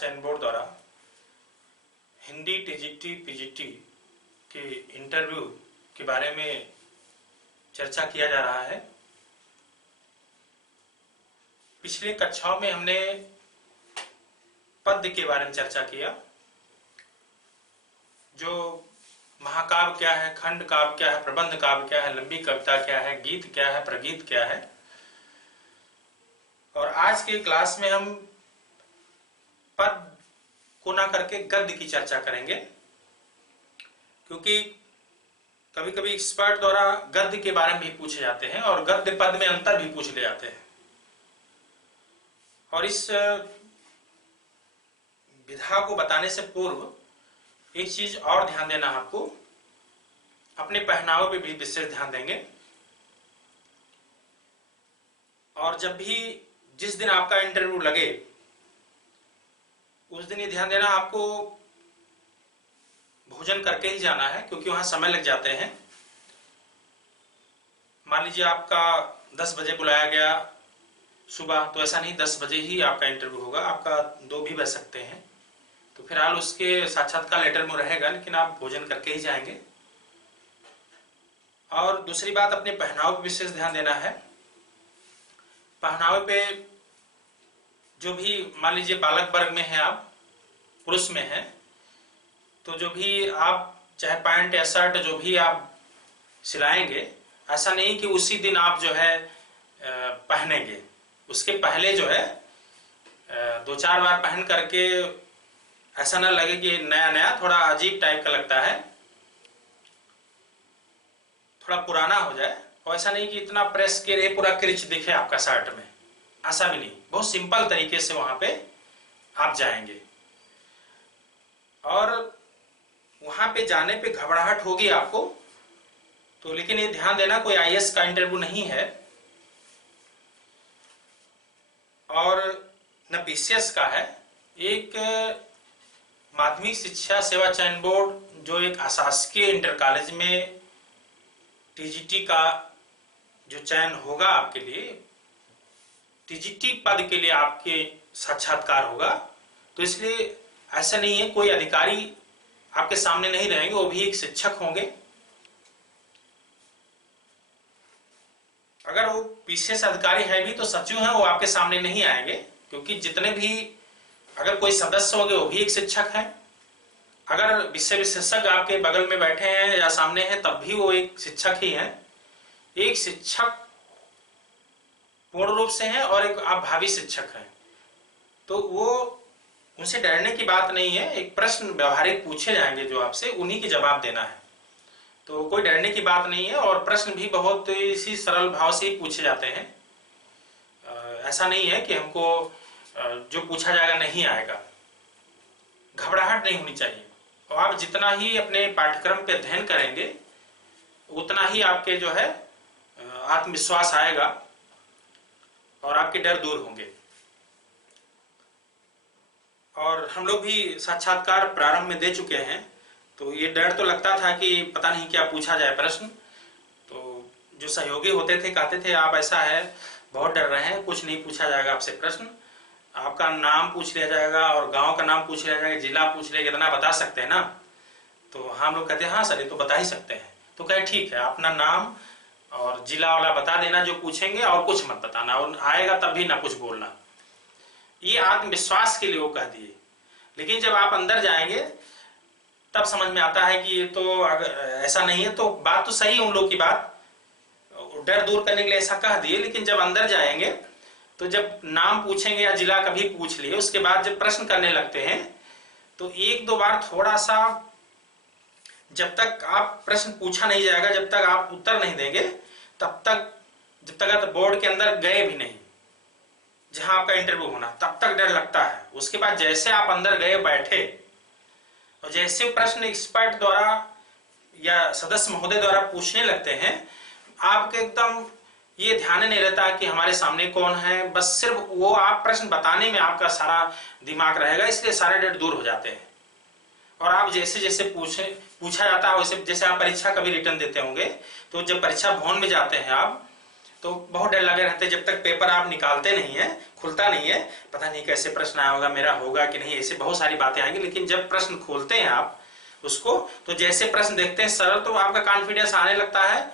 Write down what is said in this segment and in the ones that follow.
चयन बोर्ड द्वारा Hindi TGT PGT के इंटरव्यू के बारे में चर्चा किया जा रहा है। पिछले कक्षाओं में हमने पद्य के बारे में चर्चा किया, जो महाकाव्य क्या है, खंड काव्य क्या है, प्रबंध काव्य क्या है, लंबी कविता क्या है, गीत क्या है, प्रगीत क्या है। और आज के क्लास में हम पद को ना करके गद्य की चर्चा करेंगे, क्योंकि कभी कभी एक्सपर्ट द्वारा गद्य के बारे में भी पूछे जाते हैं और गद्य पद में अंतर भी पूछ ले जाते हैं। और इस विधा को बताने से पूर्व एक चीज और ध्यान देना, आपको अपने पहनावे पे भी विशेष ध्यान देंगे। और जब भी जिस दिन आपका इंटरव्यू लगे उस दिन ये ध्यान देना, आपको भोजन करके ही जाना है, क्योंकि वहां समय लग जाते हैं। मान लीजिए आपका 10 बजे बुलाया गया सुबह, तो ऐसा नहीं 10 बजे ही आपका इंटरव्यू होगा, आपका 2 भी बज सकते हैं। तो फिलहाल उसके साक्षात्कार लेटर में रहेगा, लेकिन आप भोजन करके ही जाएंगे। और दूसरी बात, अपने पहनावे पर विशेष ध्यान देना है। पहनावे पे जो भी, मान लीजिए बालक वर्ग में है, आप पुरुष में हैं, तो जो भी आप चाहे पैंट या शर्ट जो भी आप सिलाएंगे, ऐसा नहीं कि उसी दिन आप जो है पहनेंगे। उसके पहले जो है 2-4 बार पहन करके ऐसा ना लगे कि नया नया, थोड़ा अजीब टाइप का लगता है, थोड़ा पुराना हो जाए। और ऐसा नहीं कि इतना प्रेस के रहे पूरा क्रिच दिखे आपका शर्ट में, ऐसा भी नहीं। बहुत सिंपल तरीके से वहां पे आप जाएंगे। और वहां पे जाने पे घबराहट होगी आपको, तो लेकिन ये ध्यान देना, कोई आईएएस का इंटरव्यू नहीं है और न पीसीएस का है। एक माध्यमिक शिक्षा सेवा चयन बोर्ड, जो एक अशासकीय इंटर कॉलेज में टीजीटी का जो चयन होगा आपके लिए, टीजीटी पद के लिए आपके साक्षात्कार होगा। तो इसलिए ऐसा नहीं है कोई अधिकारी आपके सामने नहीं रहेंगे, वो भी एक शिक्षक होंगे। अगर वो पीसीएस अधिकारी है भी तो सचिव हैं, वो आपके सामने नहीं आएंगे, क्योंकि जितने भी अगर कोई सदस्य होंगे वो भी एक शिक्षक है। अगर विषय विशेषज्ञ आपके बगल में बैठे हैं या सामने हैं, तब भी वो एक शिक्षक ही है। एक शिक्षक पूर्ण रूप से है और एक आप भावी शिक्षक हैं, तो वो उनसे डरने की बात नहीं है। एक प्रश्न व्यवहारिक पूछे जाएंगे जो आपसे, उन्हीं के जवाब देना है, तो कोई डरने की बात नहीं है। और प्रश्न भी बहुत इसी सरल भाव से ही पूछे जाते हैं। ऐसा नहीं है कि हमको जो पूछा जाएगा नहीं आएगा। घबराहट नहीं होनी चाहिए। और आप जितना ही अपने पाठ्यक्रम पे अध्ययन करेंगे, उतना ही आपके जो है आत्मविश्वास आएगा और आपके डर दूर होंगे। और हम लोग भी साक्षात्कार प्रारंभ में दे चुके हैं, तो ये डर तो लगता था कि पता नहीं क्या पूछा जाए प्रश्न। तो जो सहयोगी होते थे कहते थे, आप ऐसा है, बहुत डर रहे हैं, कुछ नहीं पूछा जाएगा आपसे प्रश्न। आपका नाम पूछ लिया जाएगा और गांव का नाम पूछ लिया जाएगा, जिला पूछ लिया, इतना बता सकते हैं ना? तो हम लोग कहते हैं हाँ सर, ये तो बता ही सकते हैं। तो कहे ठीक है, अपना नाम और जिला वाला बता देना जो पूछेंगे, और कुछ मत बताना, और आएगा तब भी ना कुछ बोलना। ये आत्मविश्वास के लिए वो कह दिए। लेकिन जब आप अंदर जाएंगे तब समझ में आता है कि ये तो अगर ऐसा नहीं है, तो बात तो सही है उन लोग की बात, डर दूर करने के लिए ऐसा कह दिए। लेकिन जब अंदर जाएंगे तो जब नाम पूछेंगे या जिला कभी पूछ लिए, उसके बाद जब प्रश्न करने लगते हैं तो 1-2 बार थोड़ा सा, जब तक आप प्रश्न पूछा नहीं जाएगा, जब तक आप उत्तर नहीं देंगे, तब तक, जब तक आप बोर्ड के अंदर गए भी नहीं जहां आपका इंटरव्यू होना, तब तक डर लगता है। उसके बाद जैसे आप अंदर गए, बैठे, और जैसे प्रश्न एक्सपर्ट द्वारा या सदस्य महोदय द्वारा पूछने लगते हैं, आपके एकदम ये ध्यान नहीं रहता कि हमारे सामने कौन है, बस सिर्फ वो आप प्रश्न बताने में आपका सारा दिमाग रहेगा, इसलिए सारे डर दूर हो जाते हैं। और आप जैसे जैसे पूछा जाता है, वैसे जैसे आप परीक्षा कभी रिटर्न देते होंगे, तो जब परीक्षा भवन में जाते हैं आप, तो बहुत डर लगे रहते, जब तक पेपर आप निकालते नहीं है, खुलता नहीं है, पता नहीं कैसे प्रश्न आया होगा, मेरा होगा कि नहीं, ऐसे बहुत सारी बातें आएंगी। लेकिन जब प्रश्न खोलते हैं आप उसको, तो जैसे प्रश्न देखते हैं सरल, तो आपका कॉन्फिडेंस आने लगता है,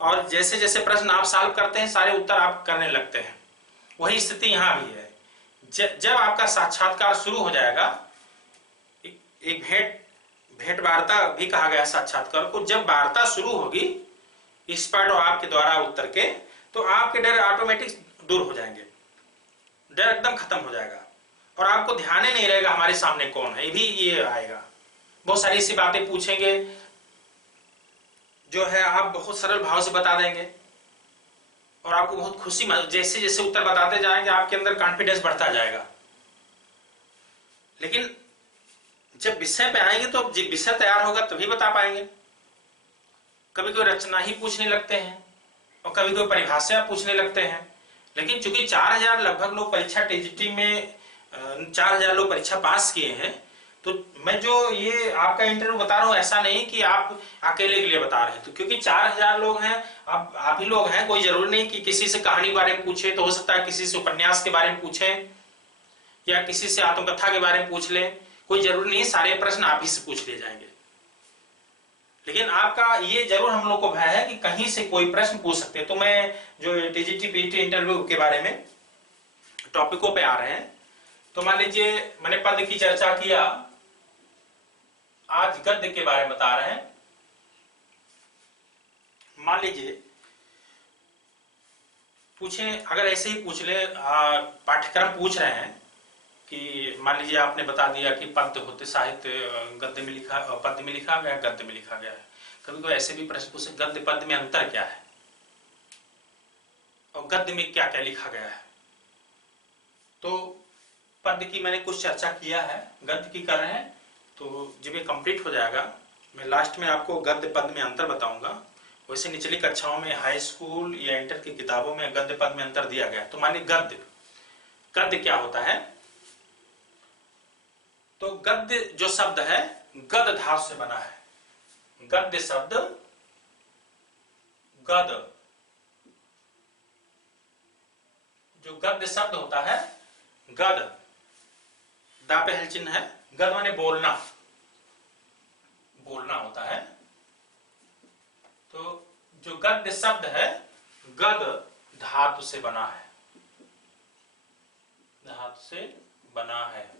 और जैसे जैसे प्रश्न आप सॉल्व करते हैं, सारे उत्तर आप करने लगते हैं। वही स्थिति यहाँ भी है। जब आपका साक्षात्कार शुरू हो जाएगा, एक भेंट वार्ता भी कहा गया साक्षात्कार को, जब वार्ता शुरू होगी एक्सपर्ट और आपके द्वारा उत्तर के, तो आपके डर ऑटोमेटिक दूर हो जाएंगे, डर एकदम खत्म हो जाएगा, और आपको ध्यान ही नहीं रहेगा हमारे सामने कौन है, ये आएगा। बहुत सारी ऐसी बातें पूछेंगे जो है आप बहुत सरल भाव से बता देंगे, और आपको बहुत खुशी, जैसे जैसे उत्तर बताते जाएंगे आपके अंदर कॉन्फिडेंस बढ़ता जाएगा। लेकिन जब विषय पे आएंगे तो जब विषय तैयार होगा तभी बता पाएंगे। कभी कोई रचना ही पूछने लगते हैं, और कभी कोई परिभाषा पूछने लगते हैं। लेकिन चूंकि 4000 लगभग लोग परीक्षा टीजीटी में 4000 लोग परीक्षा पास किए हैं, तो मैं जो ये आपका इंटरव्यू बता रहा हूँ, ऐसा नहीं कि आप अकेले के लिए बता रहे हैं। तो क्योंकि 4000 लोग हैं, आप ही लोग हैं, कोई जरूरी नहीं कि किसी से कहानी के बारे में पूछे, तो हो सकता है किसी से उपन्यास के बारे में पूछे, या किसी से आत्मकथा के बारे में पूछ ले, कोई जरूरी नहीं सारे प्रश्न आप ही से पूछ लिए जाएंगे। लेकिन आपका ये जरूर हम लोग को भय है कि कहीं से कोई प्रश्न पूछ सकते हैं। तो मैं जो टीजीटी पीटी इंटरव्यू के बारे में टॉपिकों पे आ रहे हैं, तो मान लीजिए मैंने पद की चर्चा किया, आज गद्य के बारे में बता रहे हैं। मान लीजिए पूछे, अगर ऐसे ही पूछ ले, पाठ्यक्रम पूछ रहे हैं कि मान लीजिए आपने बता दिया कि पद्य होते साहित्य, गद्य में लिखा, पद्य में लिखा गया, गद्य में लिखा गया है। कभी कोई ऐसे भी प्रश्न पूछे, गद्य पद्य में अंतर क्या है, और गद्य में क्या क्या लिखा गया है। तो पद्य की मैंने कुछ चर्चा किया है, गद्य की कर रहे हैं, तो जब ये कंप्लीट हो जाएगा, मैं लास्ट में आपको गद्य पद्य में अंतर बताऊंगा। वैसे निचली कक्षाओं में, हाई स्कूल या इंटर की किताबों में गद्य पद्य में अंतर दिया गया। तो मानिए गद्य क्या होता है, तो गद्य जो शब्द है गद धातु से बना है। गद्य शब्द गद, जो गद्य शब्द होता है, गद दा पे हल चिन्ह है, गद माने बोलना, बोलना होता है। तो जो गद्य शब्द है गद धातु से बना है, धातु से बना है।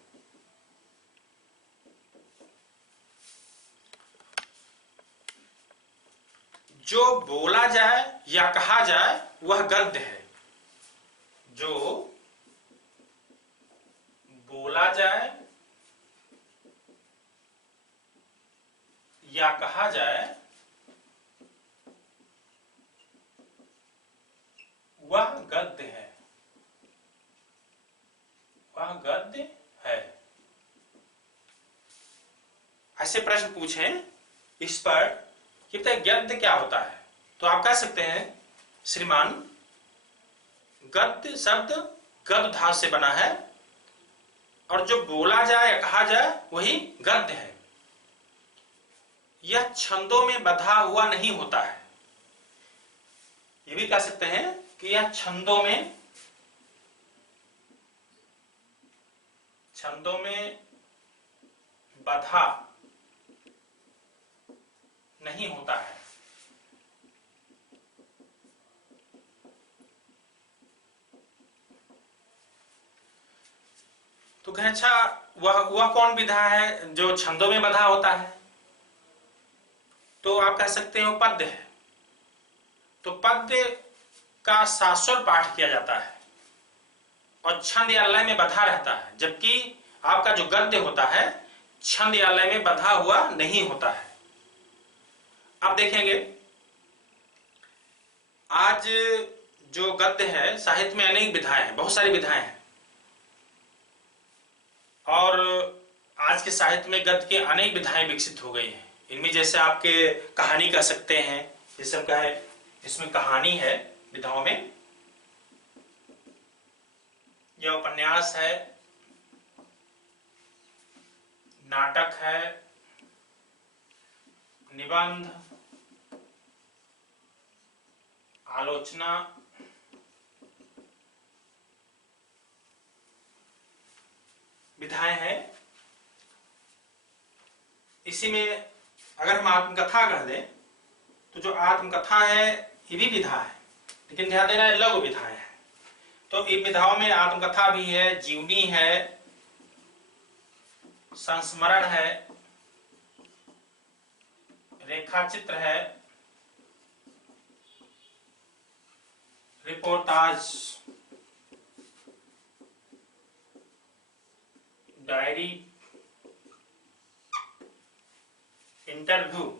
जो बोला जाए या कहा जाए वह गद्य है। जो बोला जाए या कहा जाए वह गद्य है, वह गद्य है। ऐसे प्रश्न पूछे इस पर कि गद्य क्या होता है, तो आप कह सकते हैं श्रीमान गद्य शब्द गद धातु से बना है, और जो बोला जाए या कहा जाए वही गद्य है। यह छंदों में बंधा हुआ नहीं होता है। ये भी कह सकते हैं कि यह छंदों में बंधा नहीं होता है। तो कहें अच्छा वह कौन विधा है जो छंदों में बंधा होता है, तो आप कह सकते हैं वो पद्य है। तो पद्य का शास्वर पाठ किया जाता है और छंद या लय में बंधा रहता है, जबकि आपका जो गद्य होता है छंद या लय में बंधा हुआ नहीं होता है। आप देखेंगे आज जो गद्य है, साहित्य में अनेक विधाएं हैं, बहुत सारी विधाएं हैं, और आज के साहित्य में गद्य की अनेक विधाएं विकसित हो गई हैं। इनमें जैसे आपके कहानी कह सकते हैं, जैसे हम कहें इसमें कहानी है विधाओं में, यह उपन्यास है, नाटक है, निबंध, आलोचना, विधाएं हैं। इसी में अगर हम आत्मकथा कह दें तो जो आत्मकथा है ये भी विधा है, लेकिन ध्यान देना है लघु विधाएं हैं। तो इन विधाओं में आत्मकथा भी है, जीवनी है, संस्मरण है, रेखा चित्र है, रिपोर्टाज, डायरी, इंटरव्यू,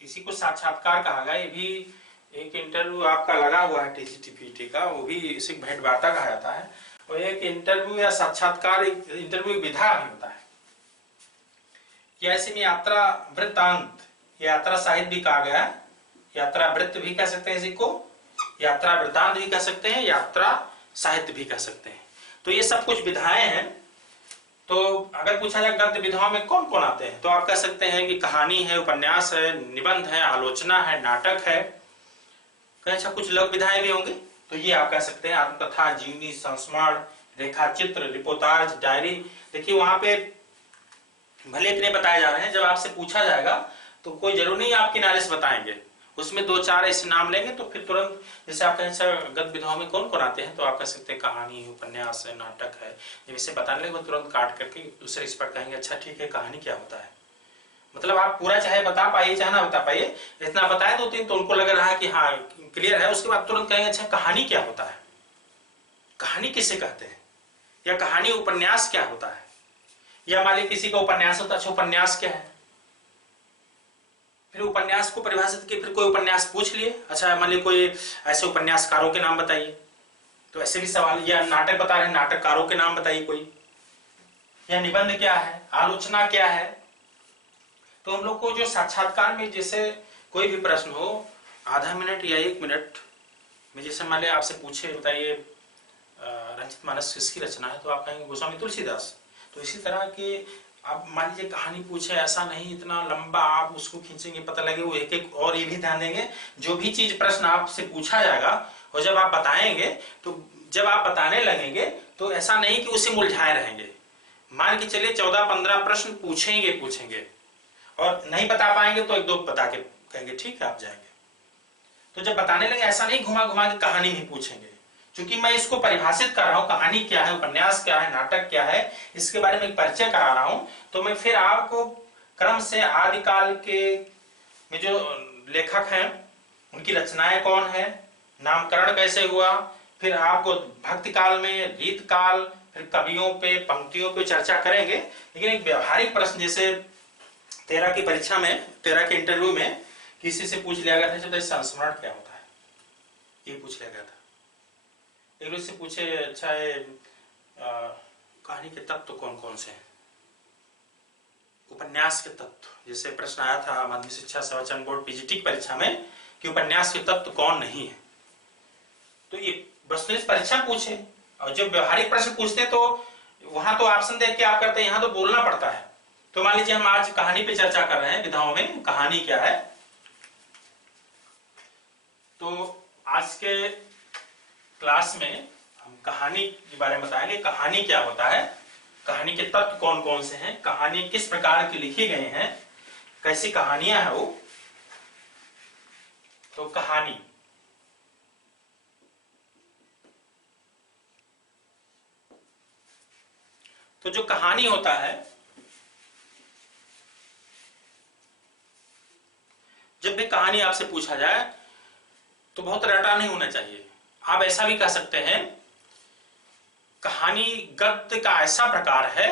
इसी को साक्षात्कार कहा गया। ये भी एक इंटरव्यू आपका लगा हुआ है टीजीटीपीटी का, वो भी इसी भेंट वार्ता कहा जाता है। और एक इंटरव्यू या साक्षात्कार, इंटरव्यू विधा भी होता है। ऐसे में यात्रा वृत्तांत, यात्रा साहित्य भी कहा गया है, यात्रा वृत्त भी कह सकते हैं इसी को, यात्रा वृत्तांत भी कह सकते हैं, यात्रा साहित्य भी कह सकते हैं। तो ये सब कुछ विधाएं हैं। तो अगर पूछा जाए गद्य विधाओं में कौन कौन आते हैं, तो आप कह सकते हैं कि कहानी है, उपन्यास है, निबंध है, आलोचना है, नाटक है। अच्छा, कुछ लघु विधाएं भी होंगे, तो ये आप कह सकते हैं आत्मकथा, जीवनी, संस्मरण, रेखा चित्र, रिपोर्टाज, डायरी। देखिए वहां पे भले इतने बताए जा रहे हैं, जब आपसे पूछा जाएगा तो कोई जरूर नहीं आप किनारे से बताएंगे, उसमें 2-4 ऐसे नाम लेंगे तो फिर तुरंत, जैसे आप कहें सर गद्य विधाओं में कौन कौन आते हैं, तो आप कह सकते हैं कहानी है, उपन्यास है, नाटक है। जब इसे बताने लगे तुरंत काट करके दूसरे इस पर कहेंगे अच्छा ठीक है कहानी क्या होता है। मतलब आप पूरा चाहे बता पाइए चाहे ना बता पाइए, इतना बताए 2-3 तो उनको लग रहा है कि हाँ क्लियर है, उसके बाद तुरंत कहेंगे अच्छा कहानी क्या होता है, कहानी किसे कहते हैं, या कहानी उपन्यास क्या होता है, या मान लीजिए किसी का उपन्यास होता है, अच्छा उपन्यास क्या है। फिर उपन्यास को परिभाषित किए, फिर कोई उपन्यास पूछ लिए, अच्छा मान लीजिए कोई ऐसे उपन्यासकारों के नाम बताइए, तो ऐसे भी सवाल, या नाटक बता रहे हैं नाटककारों के नाम बताइए कोई, या निबंध क्या है, आलोचना क्या है। तो हम लोग को जो साक्षात्कार में जैसे कोई भी प्रश्न हो, आधा मिनट या 1 मिनट में, जैसे मान लीजिए आपसे पूछे बताइए रंजित मानस किसकी रचना है, तो आप कहेंगे गोस्वामी तुलसीदास। तो इसी तरह के आप मान लीजिए कहानी पूछे, ऐसा नहीं इतना लंबा आप उसको खींचेंगे, पता लगे वो एक एक। और ये भी ध्यान देंगे जो भी चीज प्रश्न आपसे पूछा जाएगा और जब आप बताएंगे, तो जब आप बताने लगेंगे तो ऐसा नहीं कि उसे मुलझाए रहेंगे। मान के चलिए 14-15 प्रश्न पूछेंगे और नहीं बता पाएंगे तो 1-2 बता के कहेंगे ठीक है आप जाएंगे। तो जब बताने लगे ऐसा नहीं घुमा घुमा के कहानी नहीं पूछेंगे, क्योंकि मैं इसको परिभाषित कर रहा हूं, कहानी क्या है, उपन्यास क्या है, नाटक क्या है, इसके बारे में एक परिचय करा रहा हूं। तो मैं फिर आपको क्रम से आदिकाल के में जो लेखक हैं उनकी रचनाएं कौन है, नामकरण कैसे हुआ, फिर आपको भक्ति काल में, रीत काल, फिर कवियों पे, पंक्तियों पे चर्चा करेंगे। लेकिन एक व्यवहारिक प्रश्न जैसे 13 की परीक्षा में, 13 के इंटरव्यू में किसी से पूछ लिया गया था संस्मरण क्या होता है, ये पूछ लिया गया था। एक से पूछे अच्छा कहानी के तत्व कौन कौन से हैं, उपन्यास के तत्व, जैसे प्रश्न आया था माध्यमिक शिक्षा संवचन बोर्ड पीजीटी की परीक्षा में कि उपन्यास के तत्व कौन नहीं है। तो ये वस्तुनिष्ठ परीक्षा पूछे, और जब व्यवहारिक प्रश्न पूछते तो वहां तो ऑप्शन देख के आप करते हैं, यहाँ तो बोलना पड़ता है। तो मान लीजिए हम आज कहानी पे चर्चा कर रहे हैं, विधाओं में कहानी क्या है। तो आज के क्लास में हम कहानी के बारे में बताएंगे, कहानी क्या होता है, कहानी के तत्व कौन कौन से हैं, कहानी किस प्रकार की लिखी गई हैं, कैसी कहानियां हैं वो। तो कहानी, तो जो कहानी होता है, जब भी कहानी आपसे पूछा जाए तो बहुत रटा नहीं होना चाहिए। आप ऐसा भी कह सकते हैं कहानी गद्य का ऐसा प्रकार है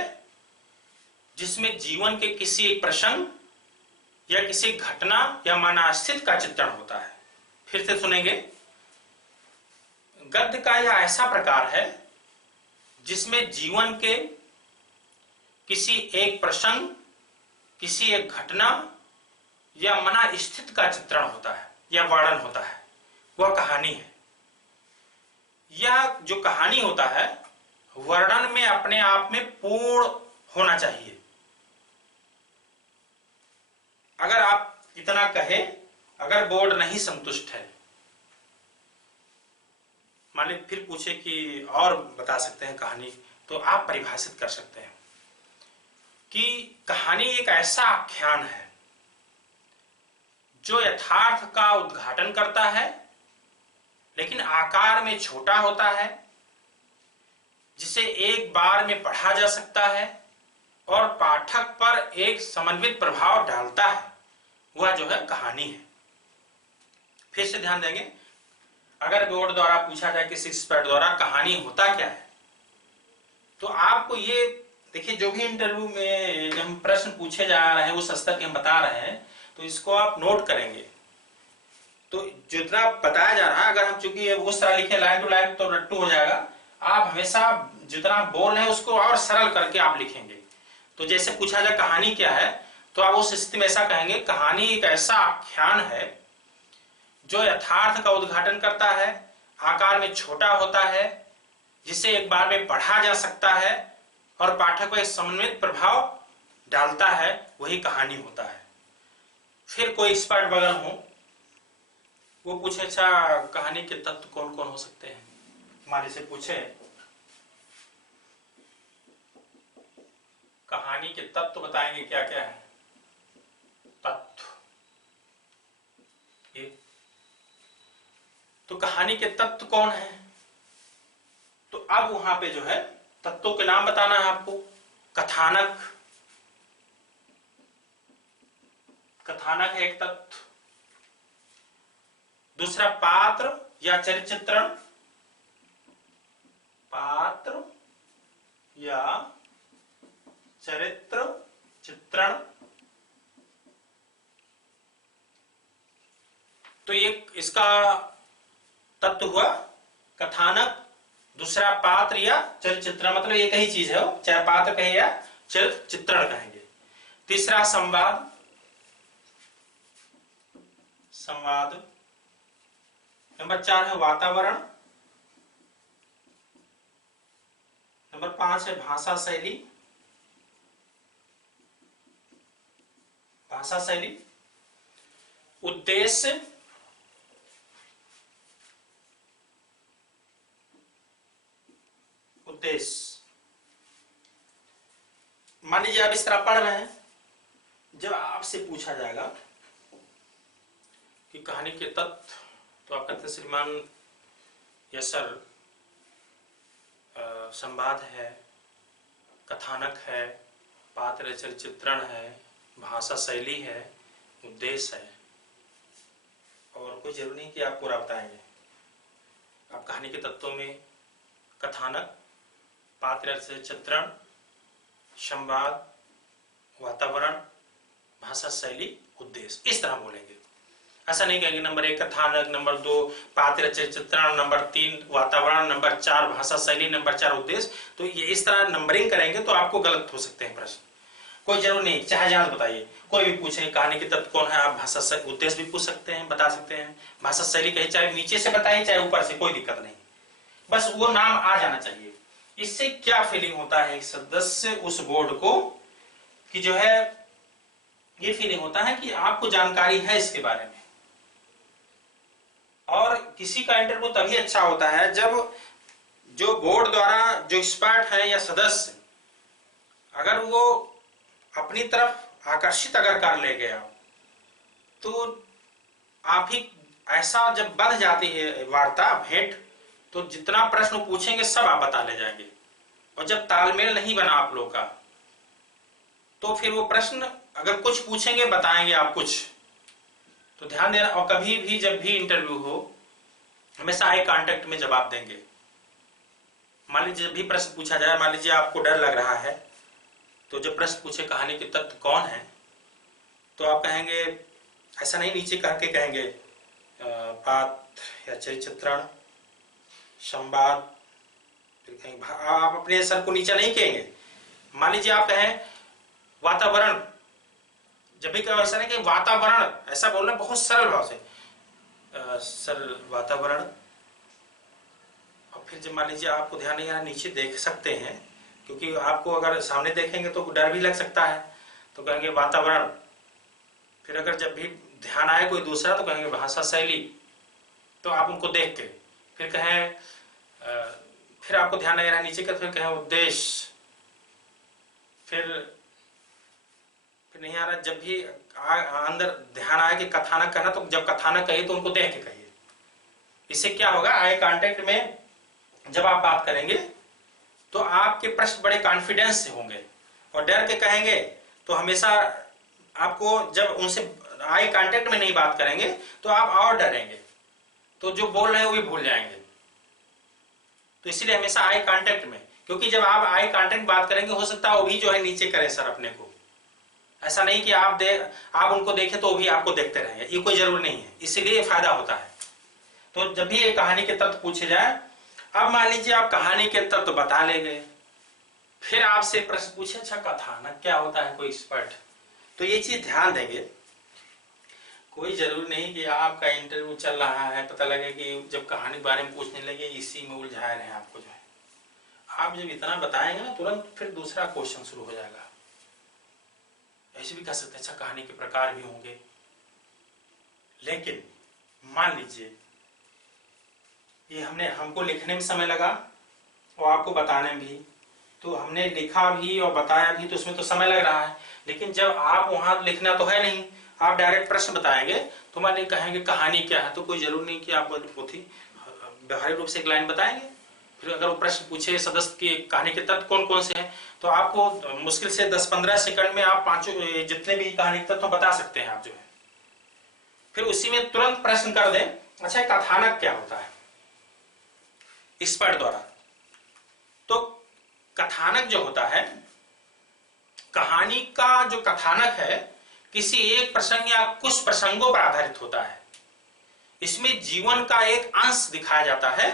जिसमें जीवन के किसी एक प्रसंग या किसी घटना या मानस्थिति का चित्रण होता है। फिर से सुनेंगे, गद्य का यह ऐसा प्रकार है जिसमें जीवन के किसी एक प्रसंग, किसी एक घटना या मनस्थिति का चित्रण होता है या वर्णन होता है, वह कहानी है। यह जो कहानी होता है वर्णन में अपने आप में पूर्ण होना चाहिए। अगर आप इतना कहे, अगर बोर्ड नहीं संतुष्ट है, मान लीजिए फिर पूछे कि और बता सकते हैं कहानी, तो आप परिभाषित कर सकते हैं कि कहानी एक ऐसा आख्यान है जो यथार्थ का उद्घाटन करता है, लेकिन आकार में छोटा होता है, जिसे एक बार में पढ़ा जा सकता है और पाठक पर एक समन्वित प्रभाव डालता है, वह जो है कहानी है। फिर से ध्यान देंगे, अगर बोर्ड द्वारा पूछा जाए किसी एक्सपर्ट द्वारा कहानी होता क्या है, तो आपको ये देखिए, जो भी इंटरव्यू में जब हम प्रश्न पूछे जा रहे हैं उस स्तर के हम बता रहे हैं, तो इसको आप नोट करेंगे। तो जितना बताया जा रहा है, अगर हम चूंकि उस तरह लिखे लाइन टू लाइन तो रट्टू हो जाएगा। आप हमेशा जितना बोल रहे हैं उसको और सरल करके आप लिखेंगे। तो जैसे पूछा जाए कहानी क्या है, तो आप उस स्थिति में ऐसा कहेंगे, कहानी एक ऐसा आख्यान है जो यथार्थ का उद्घाटन करता है, आकार में छोटा होता है, जिसे एक बार में पढ़ा जा सकता है और पाठक को एक समन्वित प्रभाव डालता है, वही कहानी होता है। फिर कोई एक्सपर्ट बगल हो, वो पूछे अच्छा कहानी के तत्व कौन कौन हो सकते हैं, हमारे से पूछे कहानी के तत्व बताएंगे क्या क्या है। तत्व, तो कहानी के तत्व कौन है, तो अब वहां पे जो है तत्वों के नाम बताना है आपको। कथानक, कथानक है एक तत्व। दूसरा पात्र या चरित्र चित्रण, पात्र या चरित्र चित्रण, तो एक इसका तत्व हुआ कथानक। दूसरा पात्र या चरित्र चित्रण, मतलब एक ही चीज है वो, चाहे पात्र कहे या चरित्र चित्रण कहेंगे। तीसरा संवाद, संवाद। नंबर 4 है वातावरण। नंबर 5 है भाषा शैली, भाषा शैली। उद्देश्य, उद्देश्य। मान लीजिए आप इस तरह पढ़ रहे हैं, जब आपसे पूछा जाएगा कि कहानी के तत्व, तो आप कहते हैं श्रीमान यस सर, संवाद है, कथानक है, पात्र चरित्र चित्रण है, भाषा शैली है, उद्देश्य है। और कोई जरूरी नहीं कि आप पूरा बताएंगे। आप कहानी के तत्वों में कथानक, पात्र चरित्र चित्रण, संवाद, वातावरण, भाषा शैली, उद्देश्य, इस तरह बोलेंगे। ऐसा नहीं कहेंगे नंबर 1 कथानक, नंबर 2 पात्र चरित्र चित्रण, नंबर 3 वातावरण, नंबर 4 भाषा शैली, नंबर 4 उद्देश्य। तो ये इस तरह नंबरिंग करेंगे तो आपको गलत हो सकते हैं प्रश्न। कोई जरूर नहीं, चाहे जहां बताइए, कोई भी पूछे कहानी के तत्व कौन है, आप भाषा शैली, उद्देश्य भी पूछ सकते हैं, बता सकते हैं। भाषा शैली कहे चाहे नीचे से बताइए चाहे ऊपर से, कोई दिक्कत नहीं, बस वो नाम आ जाना चाहिए। इससे क्या फीलिंग होता है एक सदस्य उस बोर्ड को, कि जो है ये फीलिंग होता है कि आपको जानकारी है इसके बारे में। और किसी का इंटरव्यू तभी अच्छा होता है जब जो बोर्ड द्वारा जो एक्सपर्ट है या सदस्य, अगर वो अपनी तरफ आकर्षित अगर कर ले गया, तो आप ही ऐसा जब बढ़ जाती है वार्ता भेंट, तो जितना प्रश्न पूछेंगे सब आप बता ले जाएंगे। और जब तालमेल नहीं बना आप लोग का, तो फिर वो प्रश्न अगर कुछ पूछेंगे बताएंगे आप कुछ, तो ध्यान देना। और कभी भी जब भी इंटरव्यू हो, हमेशा आई कांटेक्ट में जवाब देंगे। मान लीजिए जब भी प्रश्न पूछा जाए, मान लीजिए आपको डर लग रहा है, तो जब प्रश्न पूछे कहानी के तत्व कौन है, तो आप कहेंगे, ऐसा नहीं नीचे कह के कहेंगे पात्र या चरित्र चित्रण, संवाद, फिर कहेंगे, आप अपने सर को नीचे नहीं कहेंगे। मान लीजिए आप कहें वातावरण, जब भी कहो ऐसा नहीं कि वातावरण, ऐसा बोलना बहुत सरल भाव से, सरल वातावरण। और फिर जब मान लीजिए आपको ध्यान नहीं आ रहा, नीचे देख सकते हैं, क्योंकि आपको अगर सामने देखेंगे तो डर भी लग सकता है, तो कहेंगे वातावरण। फिर अगर जब भी ध्यान आए कोई दूसरा, तो कहेंगे भाषा शैली, तो आप उनको देख के फिर कहें फिर आपको ध्यान नहीं रहा नीचे का, फिर कहें उद्देश्य, फिर नहीं आ रहा। जब भी अंदर ध्यान आए कि कथानक कहना, तो जब कथानक कहिए तो उनको देख के कहिए। इससे क्या होगा, आई कांटेक्ट में जब आप बात करेंगे तो आपके प्रश्न बड़े कॉन्फिडेंस से होंगे, और डर के कहेंगे तो हमेशा आपको, जब उनसे आई कांटेक्ट में नहीं बात करेंगे तो आप और डरेंगे, तो जो बोल रहे हैं वो भी भूल जाएंगे। तो इसीलिए हमेशा आई कांटेक्ट में, क्योंकि जब आप आई कांटेक्ट बात करेंगे हो सकता है वो भी जो है नीचे करें सर अपने को। ऐसा नहीं कि आप उनको देखें तो वो भी आपको देखते रहेंगे, ये कोई जरूरी नहीं है, इसीलिए फायदा होता है। तो जब भी ये कहानी के तत्व पूछे जाए, अब मान लीजिए आप कहानी के तत्व बता ले गए, फिर आपसे प्रश्न पूछे अच्छा कथानक क्या होता है, कोई एक्सपर्ट, तो ये चीज ध्यान देंगे। कोई जरूरी नहीं कि आपका इंटरव्यू चल रहा है, पता लगे कि जब कहानी के बारे में पूछने लगे इसी में उलझा रहे हैं आपको, जो है आप जब इतना बताएंगे ना तुरंत फिर दूसरा क्वेश्चन शुरू हो जाएगा। ऐसे भी कह सकते अच्छा कहानी के प्रकार भी होंगे, लेकिन मान लीजिए ये हमको लिखने में समय लगा और आपको बताने में भी, तो हमने लिखा भी और बताया भी, तो उसमें तो समय लग रहा है। लेकिन जब आप वहां लिखना तो है नहीं, आप डायरेक्ट प्रश्न बताएंगे, तो मान कहेंगे कहानी क्या है, तो कोई जरूर नहीं कि आप पोथी व्यवहारिक रूप से एक लाइन बताएंगे। फिर अगर वो प्रश्न पूछे सदस्य की कहानी के तत्व कौन कौन से हैं, तो आपको मुश्किल से 10-15 सेकंड में आप पांचों जितने भी कहानी के तत्व बता सकते हैं आप, जो है फिर उसी में तुरंत प्रश्न कर दें अच्छा कथानक क्या होता है एक्सपर्ट द्वारा। तो कथानक जो होता है, कहानी का जो कथानक है किसी एक प्रसंग या कुछ प्रसंगों पर आधारित होता है। इसमें जीवन का एक अंश दिखाया जाता है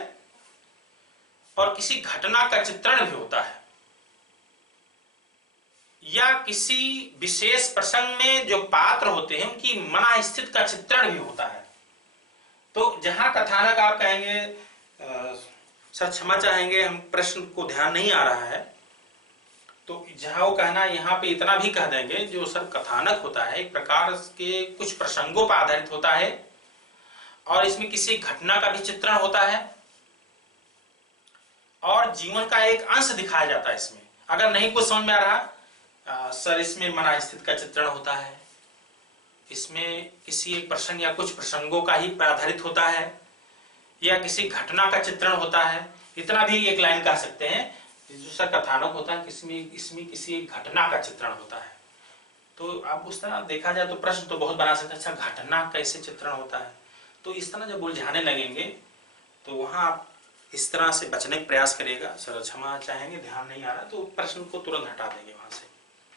और किसी घटना का चित्रण भी होता है, या किसी विशेष प्रसंग में जो पात्र होते हैं उनकी मनःस्थिति का चित्रण भी होता है। तो जहां कथानक आप कहेंगे सर क्षमा चाहेंगे हम प्रश्न को ध्यान नहीं आ रहा है, तो जहां वो कहना यहाँ पे इतना भी कह देंगे जो सर कथानक होता है एक प्रकार के कुछ प्रसंगों पर आधारित होता है और इसमें किसी घटना का भी चित्रण होता है और जीवन का एक अंश दिखाया जाता है इसमें। अगर नहीं कुछ समझ में आ रहा सर इसमें मनःस्थिति का चित्रण होता है, इसमें किसी एक प्रसंग या कुछ प्रसंगों का ही आधारित होता है, या किसी घटना का चित्रण होता है, इतना भी एक लाइन कह सकते हैं। दूसरा कथानक होता है इसमें किसी एक घटना का चित्रण होता है। तो आप उस तरह देखा जाए तो प्रश्न तो बहुत बना सकते हैं, अच्छा घटना कैसे चित्रण होता है। तो इस तरह जब उलझाने लगेंगे तो वहां आप इस तरह से बचने का प्रयास करिएगा, सर क्षमा चाहेंगे ध्यान नहीं आ रहा, तो प्रश्न को तुरंत हटा देंगे वहां से,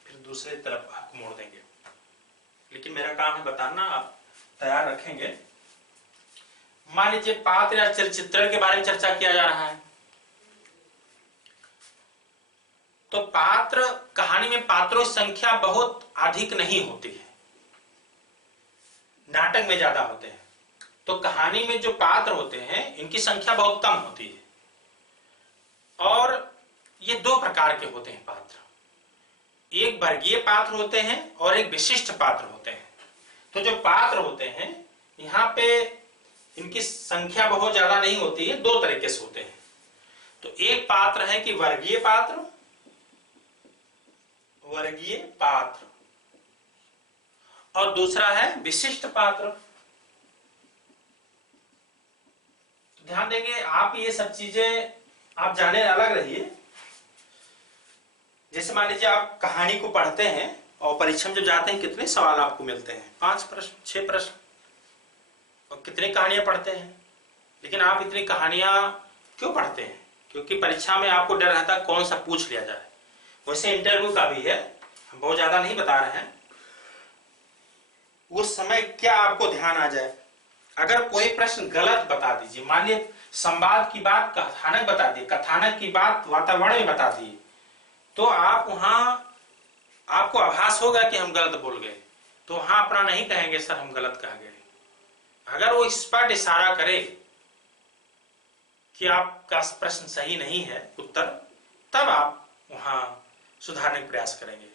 फिर दूसरे तरफ आपको मोड़ देंगे। लेकिन मेरा काम है बताना, आप तैयार रखेंगे। मान लीजिए पात्र या चित्रण के बारे में चर्चा किया जा रहा है, तो पात्र कहानी में पात्रों की संख्या बहुत अधिक नहीं होती है, नाटक में ज्यादा होते हैं। तो कहानी में जो पात्र होते हैं इनकी संख्या बहुत कम होती है और ये दो प्रकार के होते हैं पात्र, एक वर्गीय पात्र होते हैं और एक विशिष्ट पात्र होते हैं। तो जो पात्र होते हैं यहाँ पे इनकी संख्या बहुत ज्यादा नहीं होती है, दो तरीके से होते हैं। तो एक पात्र है कि वर्गीय पात्र और दूसरा है विशिष्ट पात्र। तो ध्यान देंगे आप, ये सब चीजें आप जाने अलग रहिए। जैसे मान लीजिए आप कहानी को पढ़ते हैं और परीक्षा में जब जाते हैं कितने सवाल आपको मिलते हैं, 5 प्रश्न 6 प्रश्न, और कितनी कहानियां पढ़ते हैं। लेकिन आप इतनी कहानियां क्यों पढ़ते हैं? क्योंकि परीक्षा में आपको डर रहता है कौन सा पूछ लिया जाए। वैसे इंटरव्यू का भी है, हम बहुत ज्यादा नहीं बता रहे हैं, उस समय क्या आपको ध्यान आ जाए। अगर कोई प्रश्न गलत बता दीजिए, मान लीजिए संवाद की बात कथानक बता दिए, कथानक की बात वातावरण में बता दिए, तो आप वहां आपको आभास होगा कि हम गलत बोल गए, तो वहां अपना नहीं कहेंगे सर हम गलत कह गए। अगर वो स्पष्ट इशारा करे कि आपका प्रश्न सही नहीं है उत्तर, तब आप वहां सुधारने का प्रयास करेंगे।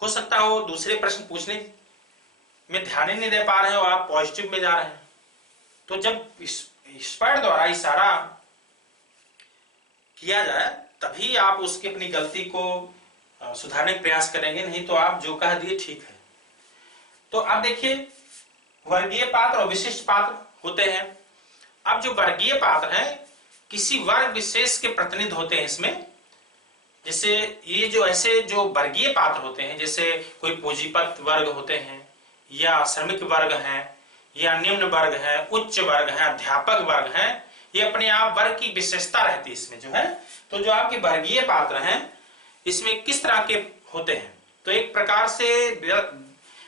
हो सकता है वो दूसरे प्रश्न पूछने में ध्यान ही नहीं दे पा रहे हो, आप पॉजिटिव में जा रहे हैं। तो जब एक्सपर्ट द्वारा इशारा किया जाए तभी आप उसकी अपनी गलती को सुधारने का प्रयास करेंगे, नहीं तो आप जो कह दिए ठीक है। तो अब देखिए वर्गीय पात्र और विशिष्ट पात्र होते हैं। अब जो वर्गीय पात्र हैं किसी वर्ग विशेष के प्रतिनिधि होते हैं इसमें। जैसे ये जो ऐसे जो वर्गीय पात्र होते हैं, जैसे कोई पूंजीपत वर्ग होते हैं या श्रमिक वर्ग हैं या निम्न वर्ग है, उच्च वर्ग है, अध्यापक वर्ग है, ये अपने आप वर्ग की विशेषता रहती है इसमें जो है। तो जो आपके वर्गीय पात्र हैं इसमें किस तरह के होते हैं, तो एक प्रकार से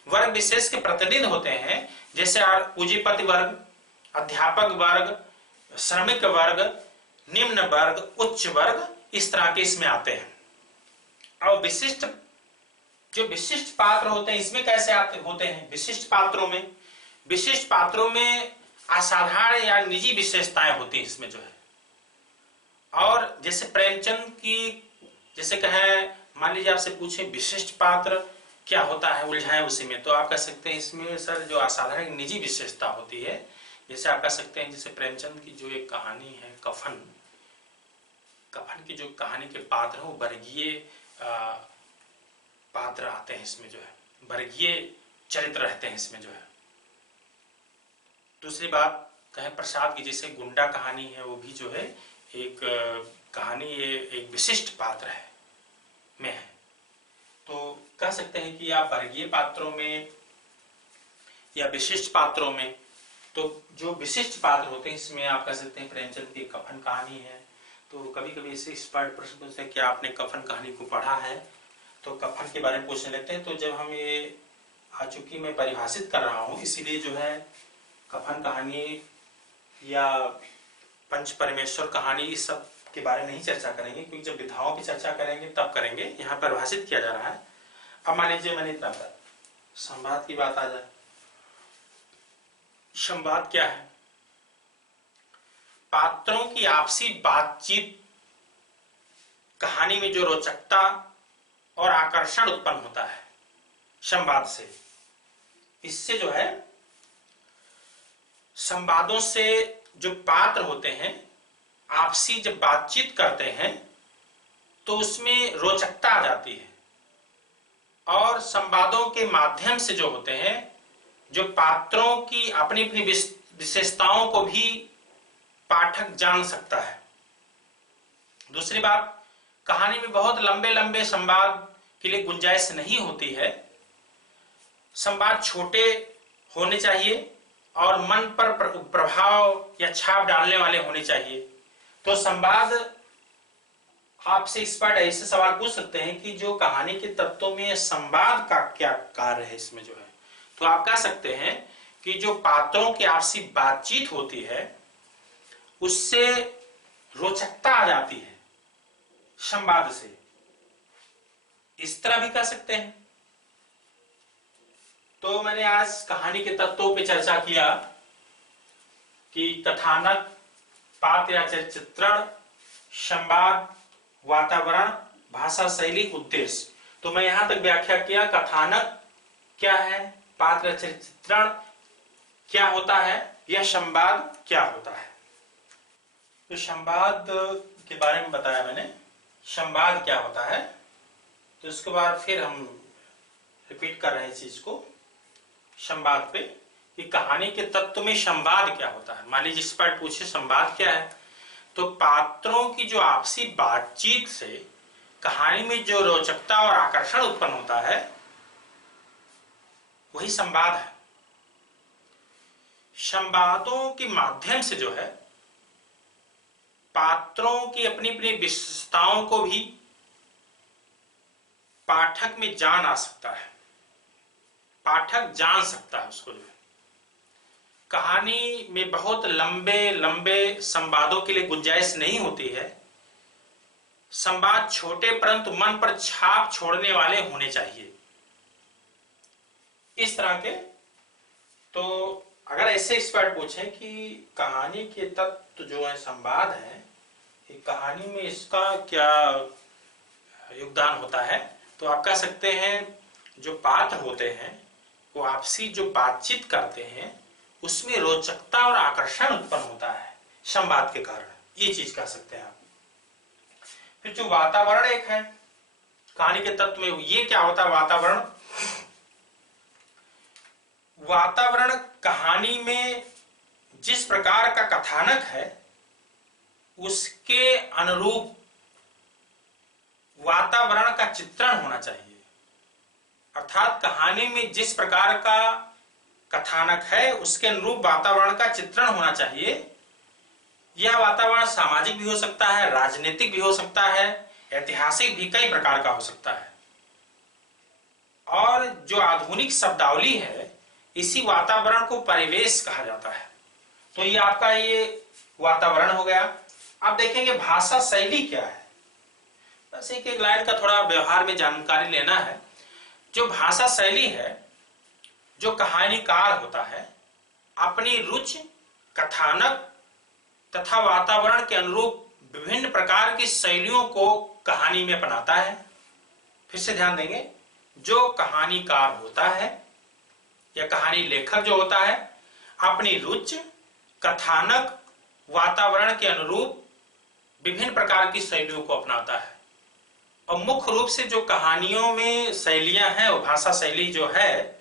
वर्ग विशेष के प्रतिनिधि होते हैं, जैसे पूंजीपति वर्ग, अध्यापक वर्ग, श्रमिक वर्ग, निम्न वर्ग, उच्च वर्ग, इस तरह के इसमें आते हैं। और विशिष्ट जो विशिष्ट पात्र होते हैं इसमें कैसे आते होते हैं, विशिष्ट पात्रों में असाधारण या निजी विशेषताएं होती हैं इसमें जो है। और जैसे प्रेमचंद की जैसे कहें, मान लीजिए आपसे पूछे विशिष्ट पात्र क्या होता है, उलझाएं उसी में, तो आप कह सकते हैं इसमें सर जो असाधारण निजी विशेषता होती है, जैसे आप कह सकते हैं जैसे प्रेमचंद की जो एक कहानी है कफन की जो कहानी के पात्र है वो वर्गीय पात्र आते हैं इसमें जो है, वर्गीय चरित्र रहते हैं इसमें जो है। दूसरी बात कहें प्रसाद की जैसे गुंडा कहानी है, वो भी जो है एक कहानी, ये एक विशिष्ट पात्र है में है। तो कह सकते हैं कि आप वर्गीय पात्रों में या विशिष्ट पात्रों में, तो जो विशिष्ट पात्र होते हैं इसमें आप कह सकते हैं प्रेमचंद की कफन कहानी है। तो कभी कभी इसे स्पष्ट प्रश्न पूछते हैं कि आपने कफन कहानी को पढ़ा है, तो कफन के बारे में पूछने लगते हैं। तो जब हम ये चूंकि मैं परिभाषित कर रहा हूँ इसीलिए जो है कफन कहानी या पंच परमेश्वर कहानी इस सब के बारे में नहीं चर्चा करेंगे, क्योंकि जब विधाओं की चर्चा करेंगे तब करेंगे, यहाँ परिभाषित किया जा रहा है। अब मान लीजिए मैंने इतना कहा, संवाद की बात आ जाए। संवाद क्या है? पात्रों की आपसी बातचीत, कहानी में जो रोचकता और आकर्षण उत्पन्न होता है संवाद से, इससे जो है संवादों से जो पात्र होते हैं आपसी जब बातचीत करते हैं तो उसमें रोचकता आ जाती है। और संवादों के माध्यम से जो होते हैं, जो पात्रों की अपनी अपनी विशेषताओं को भी पाठक जान सकता है। दूसरी बात, कहानी में बहुत लंबे लंबे संवाद के लिए गुंजाइश नहीं होती है। संवाद छोटे होने चाहिए और मन पर प्रभाव या छाप डालने वाले होने चाहिए। तो संवाद आपसे इस पर ऐसे सवाल पूछ सकते हैं कि जो कहानी के तत्वों में संवाद का क्या कार्य है इसमें जो है, तो आप कह सकते हैं कि जो पात्रों की आपसी बातचीत होती है उससे रोचकता आ जाती है संवाद से, इस तरह भी कह सकते हैं। तो मैंने आज कहानी के तत्वों पे चर्चा किया कि कथानक, पात्र या चित्रण, संवाद, वातावरण, भाषा शैली, उद्देश्य। तो मैं यहां तक व्याख्या किया कथानक क्या है, पात्र या चित्रण क्या होता है, यह संवाद क्या होता है। तो संवाद के बारे में बताया मैंने, संवाद क्या होता है। तो इसके बाद फिर हम रिपीट कर रहे हैं इस चीज को संवाद पे कि कहानी के तत्व में संवाद क्या होता है। मान लीजिए इस पर पूछे संवाद क्या है, तो पात्रों की जो आपसी बातचीत से कहानी में जो रोचकता और आकर्षण उत्पन्न होता है वही संवाद है। संवादों के माध्यम से जो है पात्रों की अपनी अपनी विशेषताओं को भी पाठक में जान आ सकता है, पाठक जान सकता है उसको। जो है कहानी में बहुत लंबे लंबे संवादों के लिए गुंजाइश नहीं होती है। संवाद छोटे परंतु मन पर छाप छोड़ने वाले होने चाहिए, इस तरह के। तो अगर ऐसे इस पर पूछे कि कहानी के तत्व जो है संवाद है, कहानी में इसका क्या योगदान होता है, तो आप कह सकते हैं जो पात्र होते हैं वो आपसी जो बातचीत करते हैं उसमें रोचकता और आकर्षण उत्पन्न होता है संवाद के कारण, ये चीज कह सकते हैं आप। फिर जो वातावरण एक है कहानी के तत्व में, ये क्या होता है वातावरण? वातावरण कहानी में जिस प्रकार का कथानक है उसके अनुरूप वातावरण का चित्रण होना चाहिए। अर्थात कहानी में जिस प्रकार का कथानक है उसके अनुरूप वातावरण का चित्रण होना चाहिए। यह वातावरण सामाजिक भी हो सकता है, राजनीतिक भी हो सकता है, ऐतिहासिक भी कई प्रकार का हो सकता है। और जो आधुनिक शब्दावली है इसी वातावरण को परिवेश कहा जाता है। तो ये आपका ये वातावरण हो गया। अब देखेंगे भाषा शैली क्या है। बस एक एक लाइन का थोड़ा व्यवहार में जानकारी लेना है। जो भाषा शैली है, जो कहानीकार होता है अपनी रुचि, कथानक तथा वातावरण के अनुरूप विभिन्न प्रकार की शैलियों को कहानी में अपनाता है। फिर से ध्यान देंगे, जो कहानीकार होता है या कहानी लेखक जो होता है अपनी रुचि, कथानक, वातावरण के अनुरूप विभिन्न प्रकार की शैलियों को अपनाता है। और मुख्य रूप से जो कहानियों में शैलियां हैं, वो भाषा शैली जो है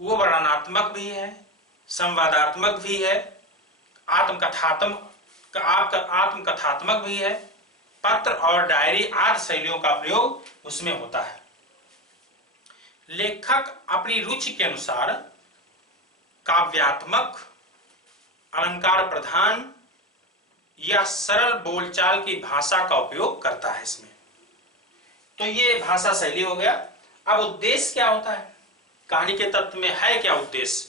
वो वर्णनात्मक भी है, संवादात्मक भी है, आत्मकथात्मक भी है, पत्र और डायरी आदि शैलियों का प्रयोग उसमें होता है। लेखक अपनी रुचि के अनुसार काव्यात्मक, अलंकार प्रधान या सरल बोलचाल की भाषा का उपयोग करता है इसमें। तो ये भाषा शैली हो गया। अब उद्देश्य क्या होता है कहानी के तत्व में, है क्या उद्देश्य?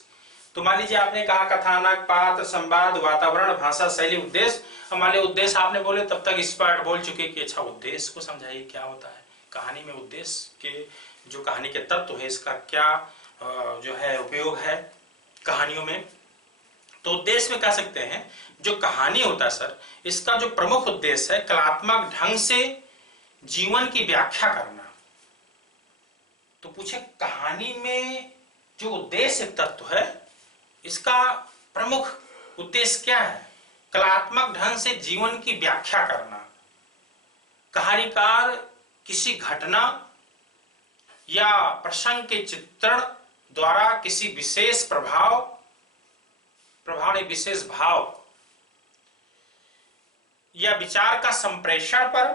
तो मान लीजिए आपने कहा कथानक, पात्र, संवाद, वातावरण, भाषा शैली, उद्देश्य। हमारे उद्देश्य आपने बोले तब तक इस पार्ट बोल चुके कि अच्छा उद्देश्य को समझाइए क्या होता है कहानी में। उद्देश्य के जो कहानी के तत्व है इसका क्या जो है उपयोग है कहानियों में। तो उद्देश्य में कह सकते हैं जो कहानी होता है सर, इसका जो प्रमुख उद्देश्य है कलात्मक ढंग से जीवन की व्याख्या करना। तो पूछे कहानी में जो उद्देश्य तत्व है इसका प्रमुख उद्देश्य क्या है? कलात्मक ढंग से जीवन की व्याख्या करना। कहानीकार किसी घटना या प्रसंग के चित्रण द्वारा किसी विशेष विशेष भाव या विचार का संप्रेषण पर